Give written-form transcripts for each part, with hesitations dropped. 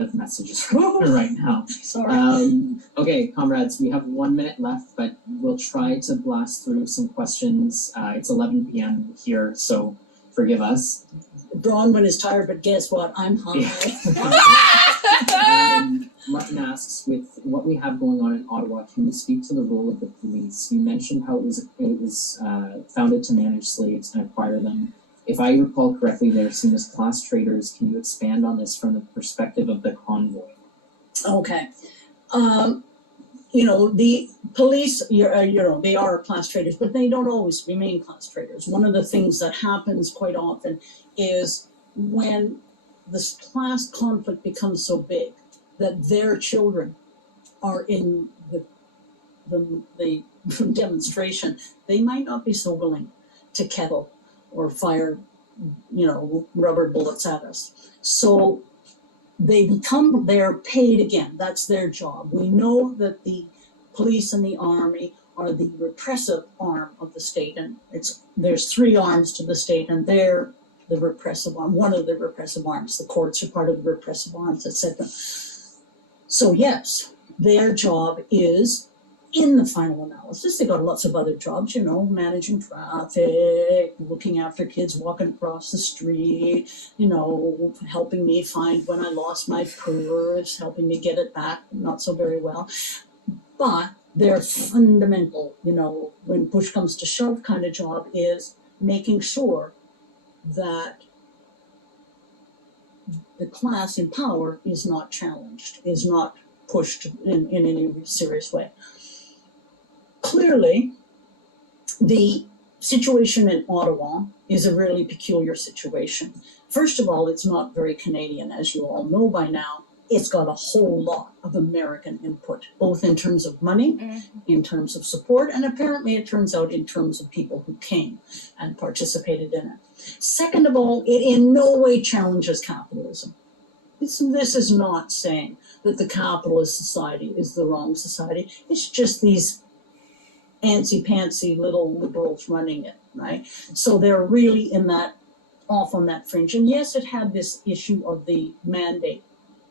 of messages right now. Sorry. Okay, comrades, we have 1 minute left, but we'll try to blast through some questions. It's 11 p.m. here, so forgive us. Bronwyn is tired, but guess what? I'm hungry. Martin asks, with what we have going on in Ottawa, can you speak to the role of the police? You mentioned how it was founded to manage slaves and acquire them. If I recall correctly, they're seen as class traders. Can you expand on this from the perspective of the convoy? Okay. The police, they are class traders, but they don't always remain class traders. One of the things that happens quite often is when this class conflict becomes so big that their children are in the demonstration, they might not be so willing to kettle or fire, rubber bullets at us. So they're paid again. That's their job. We know that the police and the army are the repressive arm of the state, and there's three arms to the state, and they're the repressive arm, one of the repressive arms. The courts are part of the repressive arms, etc. So yes, their job is, in the final analysis, they got lots of other jobs, managing traffic, looking after kids walking across the street, helping me find when I lost my purse, helping me get it back, not so very well. But their fundamental, when push comes to shove kind of job is making sure that the class in power is not challenged, is not pushed in any serious way. Clearly, the situation in Ottawa is a really peculiar situation. First of all, it's not very Canadian, as you all know by now. It's got a whole lot of American input, both in terms of money, in terms of support, and apparently it turns out in terms of people who came and participated in it. Second of all, it in no way challenges capitalism. This is not saying that the capitalist society is the wrong society. It's just these antsy-pantsy little liberals running it, right? So they're really off on that fringe. And yes, it had this issue of the mandate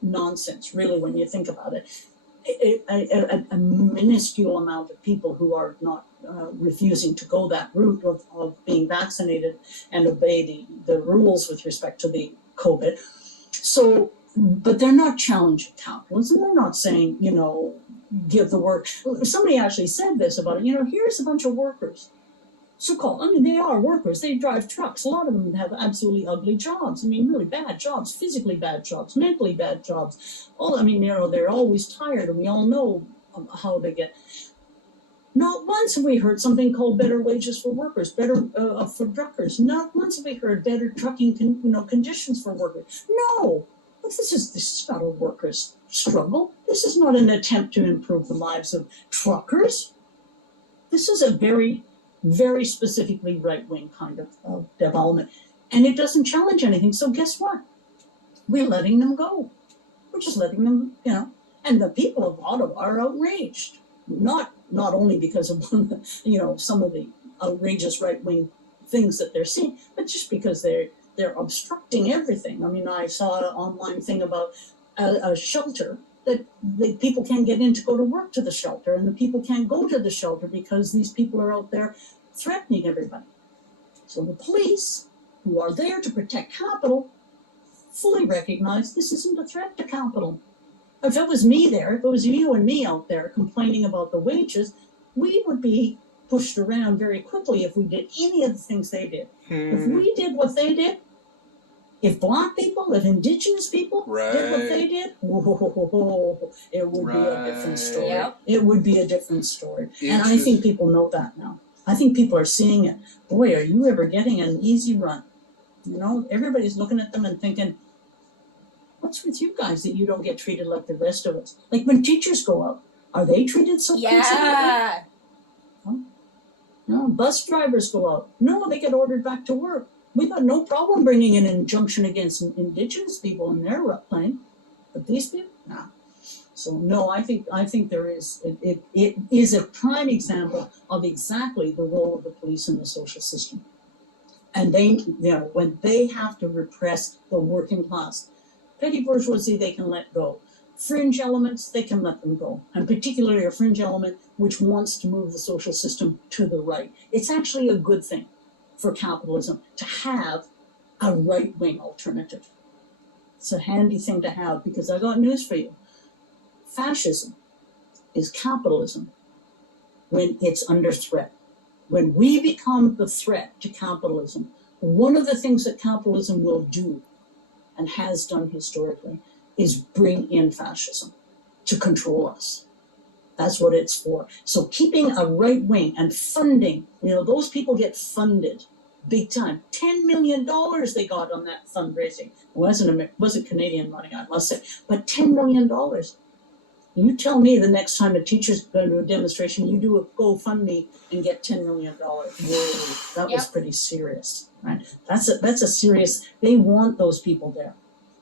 nonsense, really, when you think about it. A minuscule amount of people who are not refusing to go that route of being vaccinated and obey the rules with respect to the COVID. So, but they're not challenging capitalism. They're not saying, give the work. Somebody actually said this about it. Here's a bunch of workers. So-called, they are workers. They drive trucks. A lot of them have absolutely ugly jobs. Really bad jobs, physically bad jobs, mentally bad jobs. They're always tired, and we all know how they get. Not once have we heard something called better wages for workers, better for truckers. Not once have we heard better trucking conditions for workers. No. This is not a workers' struggle. This is not an attempt to improve the lives of truckers. This is a very, very specifically right-wing kind of development. And it doesn't challenge anything. So guess what? We're letting them go. We're just letting them, And the people of Ottawa are outraged. Not only because of some of the outrageous right-wing things that they're seeing, but just because they're obstructing everything. I saw an online thing about a shelter that the people can't get in to go to work to the shelter, and the people can't go to the shelter because these people are out there threatening everybody. So the police, who are there to protect capital, fully recognize this isn't a threat to capital. If it was me there, if it was you and me out there complaining about the wages, we would be pushed around very quickly if we did any of the things they did. If we did what they did, if Black people, if Indigenous people did what they did, it would be a different story. Yep. It would be a different story. And I think people know that now. I think people are seeing it. Boy, are you ever getting an easy run? Everybody's looking at them and thinking, what's with you guys that you don't get treated like the rest of us? Like when teachers go out, are they treated so considerately? No, bus drivers go out. No, they get ordered back to work. We got no problem bringing an injunction against Indigenous people in their plane, but these people, no. So no, I think there is. It is a prime example of exactly the role of the police in the social system, and they, when they have to repress the working class, Petty bourgeoisie, they can let go. Fringe elements, they can let them go. And particularly a fringe element which wants to move the social system to the right. It's actually a good thing for capitalism to have a right-wing alternative. It's a handy thing to have, because I got news for you. Fascism is capitalism when it's under threat. When we become the threat to capitalism, one of the things that capitalism will do, and has done historically, is bring in fascism to control us. That's what it's for. So keeping a right wing and funding, those people get funded big time. $10 million they got on that fundraising. It wasn't Canadian money, I must say, but $10 million. You tell me the next time a teacher's going to a demonstration, you do a GoFundMe and get $10 million. Whoa, that was pretty serious, right? That's a serious. They want those people there.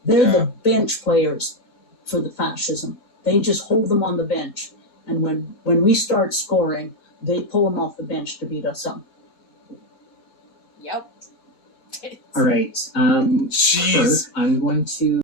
They're the bench players for the fascism. They just hold them on the bench, and when we start scoring, they pull them off the bench to beat us up. Yep. All right. Jeez. Kurt, I'm going to